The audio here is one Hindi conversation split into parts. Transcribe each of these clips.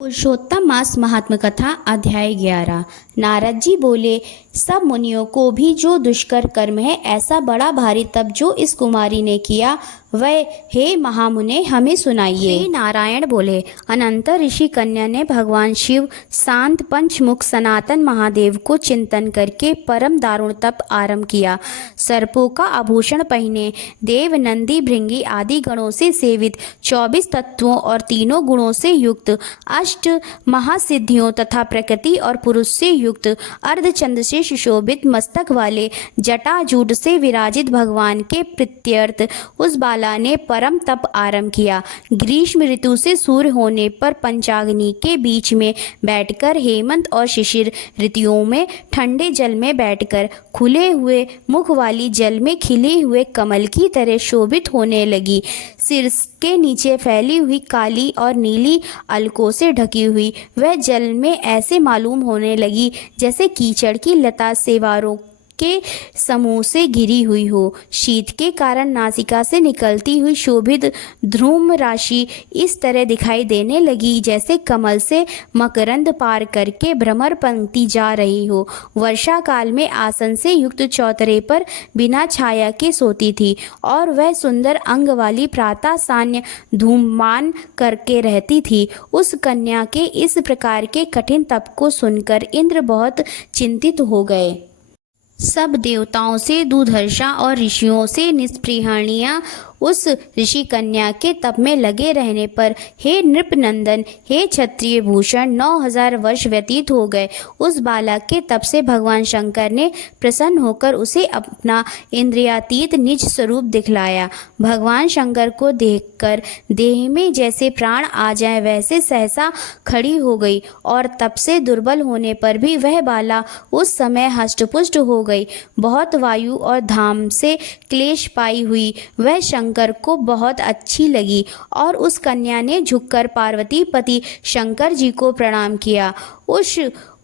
पुरुषोत्तम मास महात्म कथा अध्याय 11। नारद जी बोले, सब मुनियों को भी जो दुष्कर कर्म है ऐसा बड़ा भारी तप जो इस कुमारी ने किया वह हे महामुने हमें सुनाइए। श्री नारायण बोले, अनंत ऋषि कन्या ने भगवान शिव शांत पंचमुख सनातन महादेव को चिंतन करके परम दारुण तप आरंभ किया। सर्पों का आभूषण पहने, देव नंदी भृंगी आदि गणों से सेवित, 24 तत्वों और तीनों गुणों से युक्त, अष्ट महासिद्धियों तथा प्रकृति और पुरुष से युक्त, अर्धचंद्र से सुशोभित मस्तक वाले, जटाजूट से विराजित भगवान के प्रीत्यर्थ उस बाला ने परम तप आरंभ किया। ग्रीष्म ऋतु से सूर्य होने पर पंचाग्नि के बीच में बैठकर, हेमंत और शिशिर ऋतुओं में ठंडे जल में बैठकर, खुले हुए मुख वाली जल में खिले हुए कमल की तरह शोभित होने लगी। सिर के नीचे फैली हुई काली और नीली अलकों से ढकी हुई वह जल में ऐसे मालूम होने लगी जैसे कीचड़ की लता सेवारों के समूह से घिरी हुई हो। शीत के कारण नासिका से निकलती हुई शोभित ध्रूम राशि इस तरह दिखाई देने लगी जैसे कमल से मकरंद पार करके भ्रमर पंक्ति जा रही हो। वर्षा काल में आसन से युक्त चौतरे पर बिना छाया के सोती थी और वह सुंदर अंग वाली प्रातः सान्य धूमपान करके रहती थी। उस कन्या के इस प्रकार के कठिन तप को सुनकर इंद्र बहुत चिंतित हो गए। सब देवताओं से दुर्धर्षा और ऋषियों से निष्प्रियणिया उस ऋषि कन्या के तप में लगे रहने पर हे नृपनंदन, हे क्षत्रिय भूषण, 9000 वर्ष व्यतीत हो गए। उस बालक के तप से भगवान शंकर ने प्रसन्न होकर उसे अपना इंद्रियातीत निज स्वरूप दिखलाया। भगवान शंकर को देखकर देह में जैसे प्राण आ जाए वैसे सहसा खड़ी हो गई और तप से दुर्बल होने पर भी वह बाला उस समय हष्टपुष्ट हो गई। बहुत वायु और धाम से क्लेश पाई हुई वह शंकर को बहुत अच्छी लगी और उस कन्या ने झुककर पार्वती पति शंकर जी को प्रणाम किया।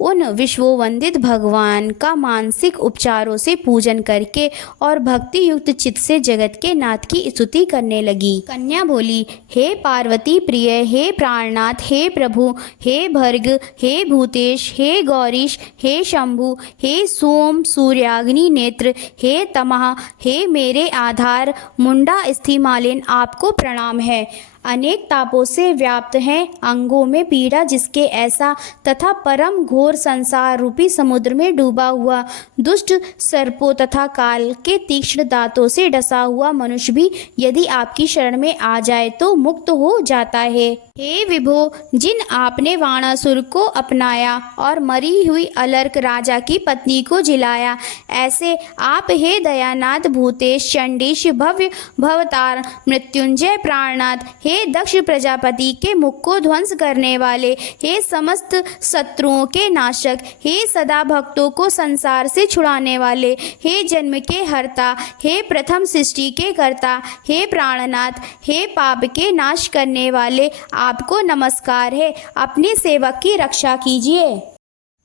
उन विश्ववंदित भगवान का मानसिक उपचारों से पूजन करके और भक्ति युक्त चित्त से जगत के नाथ की स्तुति करने लगी। कन्या बोली, हे पार्वती प्रिय, हे प्राणनाथ, हे प्रभु, हे भर्ग, हे भूतेश, हे गौरीश, हे शंभु, हे सोम सूर्याग्नि नेत्र, हे तमः, हे मेरे आधार मुंडा स्थिमालिन, आपको प्रणाम है। अनेक तापों से व्याप्त हैं, अंगों में पीड़ा जिसके ऐसा तथा परम घोर संसार रूपी समुद्र में डूबा हुआ दुष्ट सर्पों तथा काल के तीक्ष्ण दांतों से डसा हुआ मनुष्य भी यदि आपकी शरण में आ जाए तो मुक्त हो जाता है। हे विभो, जिन आपने वाणासुर को अपनाया और मरी हुई अलर्क राजा की पत्नी को जिलाया, ऐसे आप हे दयानाथ भूतेश चंडीश भव्य भवतार मृत्युंजय प्राणनाथ, हे दक्ष प्रजापति के मुख को ध्वंस करने वाले, हे समस्त शत्रुओं के नाशक, हे सदा भक्तों को संसार से छुड़ाने वाले, हे जन्म के हर्ता, हे प्रथम सृष्टि के कर्ता, हे प्राणनाथ, हे पाप के नाश करने वाले, आपको नमस्कार है। अपने सेवक की रक्षा कीजिए।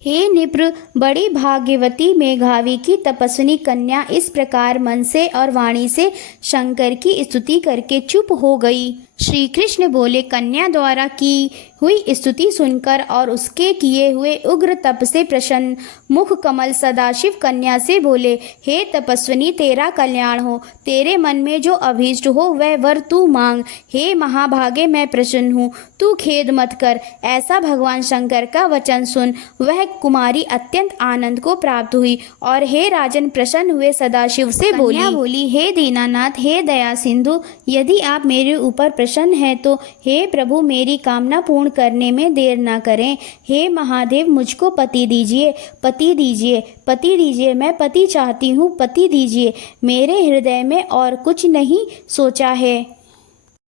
हे निप्र, बड़ी भाग्यवती मेघावी की तपस्विनी कन्या इस प्रकार मन से और वाणी से शंकर की स्तुति करके चुप हो गई। श्री कृष्ण बोले, कन्या द्वारा की हुई स्तुति सुनकर और उसके किए हुए उग्र तप से प्रसन्न मुख कमल सदाशिव कन्या से बोले, हे तपस्विनी, तेरा कल्याण हो। तेरे मन में जो अभीष्ट हो वह वर तू मांग। हे महाभागे, मैं प्रसन्न हूँ, तू खेद मत कर। ऐसा भगवान शंकर का वचन सुन वह कुमारी अत्यंत आनंद को प्राप्त हुई और हे राजन प्रसन्न हुए सदाशिव से बोली, हे दीनानाथ, हे दया सिंधु, यदि आप मेरे ऊपर प्रसन्न है तो हे प्रभु मेरी कामना पूर्ण करने में देर ना करें। हे महादेव, मुझको पति दीजिए, पति दीजिए, पति दीजिए, मैं पति चाहती हूँ, पति दीजिए। मेरे हृदय में और कुछ नहीं सोचा है।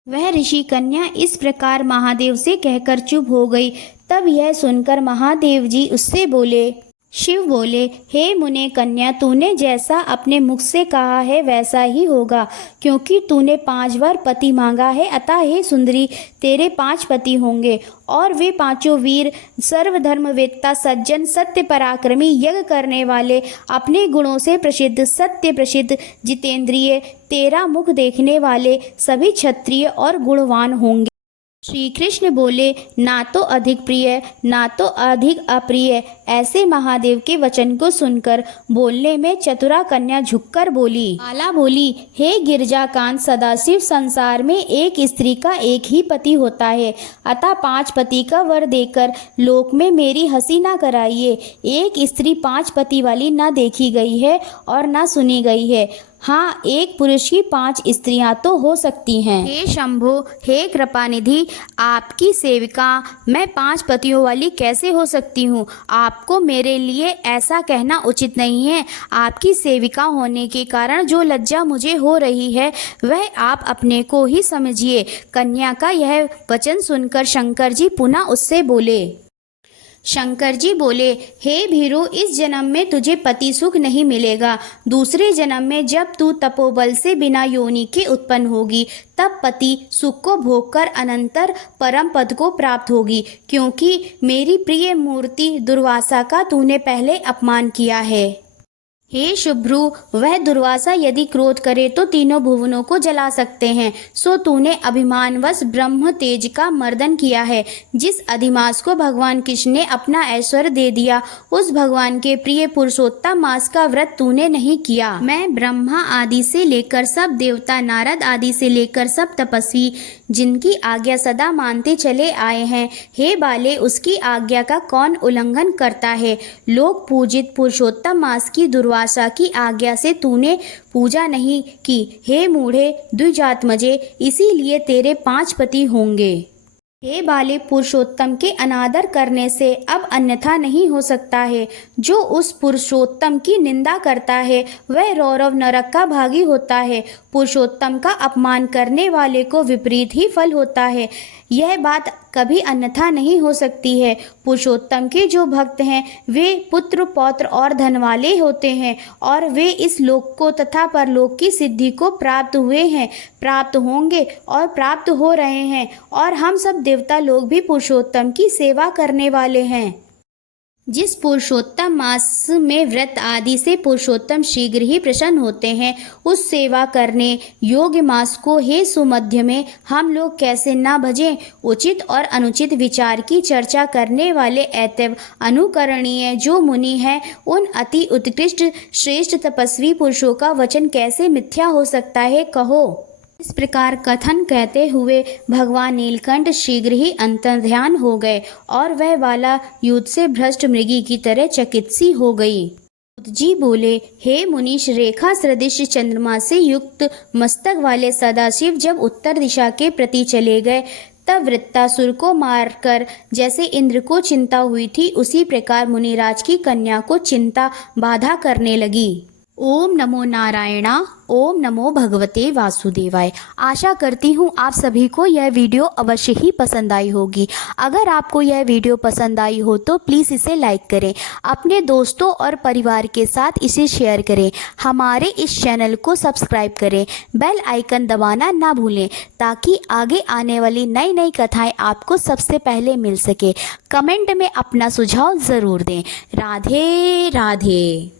वह ऋषि कन्या इस प्रकार महादेव से कहकर चुप हो गई। तब यह सुनकर महादेव जी उससे बोले, शिव बोले, हे मुने कन्या, तूने जैसा अपने मुख से कहा है वैसा ही होगा, क्योंकि तूने 5 बार पति मांगा है। अतः हे सुंदरी, तेरे 5 पति होंगे और वे 5 वीर, सर्वधर्मवेत्ता, सज्जन, सत्य पराक्रमी, यज्ञ करने वाले, अपने गुणों से प्रसिद्ध, सत्य प्रसिद्ध, जितेंद्रिय, तेरा मुख देखने वाले सभी क्षत्रिय और गुणवान होंगे। श्री कृष्ण बोले, ना तो अधिक प्रिय ना तो अधिक अप्रिय। ऐसे महादेव के वचन को सुनकर बोलने में चतुरा कन्या झुककर बोली। बाला बोली, हे गिरजाकांत सदाशिव, संसार में एक स्त्री का एक ही पति होता है, अतः 5 पति का वर देकर लोक में मेरी हंसी ना कराइए। एक स्त्री 5 पति वाली ना देखी गई है और ना सुनी गई है। हाँ, एक पुरुष की 5 स्त्रियां तो हो सकती हैं। हे शंभो, हे कृपानिधि, आपकी सेविका मैं 5 पतियों वाली कैसे हो सकती हूँ? आपको मेरे लिए ऐसा कहना उचित नहीं है। आपकी सेविका होने के कारण जो लज्जा मुझे हो रही है वह आप अपने को ही समझिए। कन्या का यह वचन सुनकर शंकर जी पुनः उससे बोले। शंकर जी बोले, हे भीरु, इस जन्म में तुझे पति सुख नहीं मिलेगा। दूसरे जन्म में जब तू तपोबल से बिना योनि के उत्पन्न होगी तब पति सुख को भोगकर अनंतर परम पद को प्राप्त होगी, क्योंकि मेरी प्रिय मूर्ति दुर्वासा का तूने पहले अपमान किया है। हे शुभ्रु, वह दुर्वासा यदि क्रोध करे तो तीनों भुवनों को जला सकते हैं। सो तूने अभिमानवश ब्रह्म तेज का मर्दन किया है। जिस अधिमास को भगवान कृष्ण ने अपना ऐश्वर्य दे दिया, उस भगवान के प्रिय पुरुषोत्तम मास का व्रत तूने नहीं किया। मैं ब्रह्मा आदि से लेकर सब देवता, नारद आदि से लेकर सब तपस्वी जिनकी आज्ञा सदा मानते चले आए हैं, हे बाले, उसकी आज्ञा का कौन उल्लंघन करता है? लोक पूजित पुरुषोत्तम मास की दुर्वासा की आज्ञा से तूने पूजा नहीं की। हे मूढ़े द्विजात्मजे, इसीलिए तेरे 5 पति होंगे। हे बाले, पुरुषोत्तम के अनादर करने से अब अन्यथा नहीं हो सकता है। जो उस पुरुषोत्तम की निंदा करता है वह रौरव नरक का भागी होता है। पुरुषोत्तम का अपमान करने वाले को विपरीत ही फल होता है। यह बात कभी अन्यथा नहीं हो सकती है। पुरुषोत्तम के जो भक्त हैं वे पुत्र, पौत्र और धन वाले होते हैं और वे इस लोक को तथा परलोक की सिद्धि को प्राप्त हुए हैं, प्राप्त होंगे और प्राप्त हो रहे हैं। और हम सब देवता लोग भी पुरुषोत्तम की सेवा करने वाले हैं। जिस पुरुषोत्तम मास में व्रत आदि से पुरुषोत्तम शीघ्र ही प्रसन्न होते हैं, उस सेवा करने योग्य मास को हे सुमध्य में हम लोग कैसे ना भजें? उचित और अनुचित विचार की चर्चा करने वाले अतएव अनुकरणीय जो मुनि हैं, उन अति उत्कृष्ट श्रेष्ठ तपस्वी पुरुषों का वचन कैसे मिथ्या हो सकता है, कहो। इस प्रकार कथन कहते हुए भगवान नीलकंठ शीघ्र ही अंतर्ध्यान हो गए और वह बाला युद्ध से भ्रष्ट मृगी की तरह चकित सी हो गई। जी बोले, हे मुनीश, रेखा सदृश चंद्रमा से युक्त मस्तक वाले सदाशिव जब उत्तर दिशा के प्रति चले गए तब वृत्तासुर को मारकर जैसे इंद्र को चिंता हुई थी, उसी प्रकार मुनिराज की कन्या को चिंता बाधा करने लगी। ओम नमो नारायणा, ओम नमो भगवते वासुदेवाय। आशा करती हूँ आप सभी को यह वीडियो अवश्य ही पसंद आई होगी। अगर आपको यह वीडियो पसंद आई हो तो प्लीज़ इसे लाइक करें, अपने दोस्तों और परिवार के साथ इसे शेयर करें, हमारे इस चैनल को सब्सक्राइब करें, बेल आइकन दबाना ना भूलें ताकि आगे आने वाली नई नई कथाएँ आपको सबसे पहले मिल सके। कमेंट में अपना सुझाव ज़रूर दें। राधे राधे।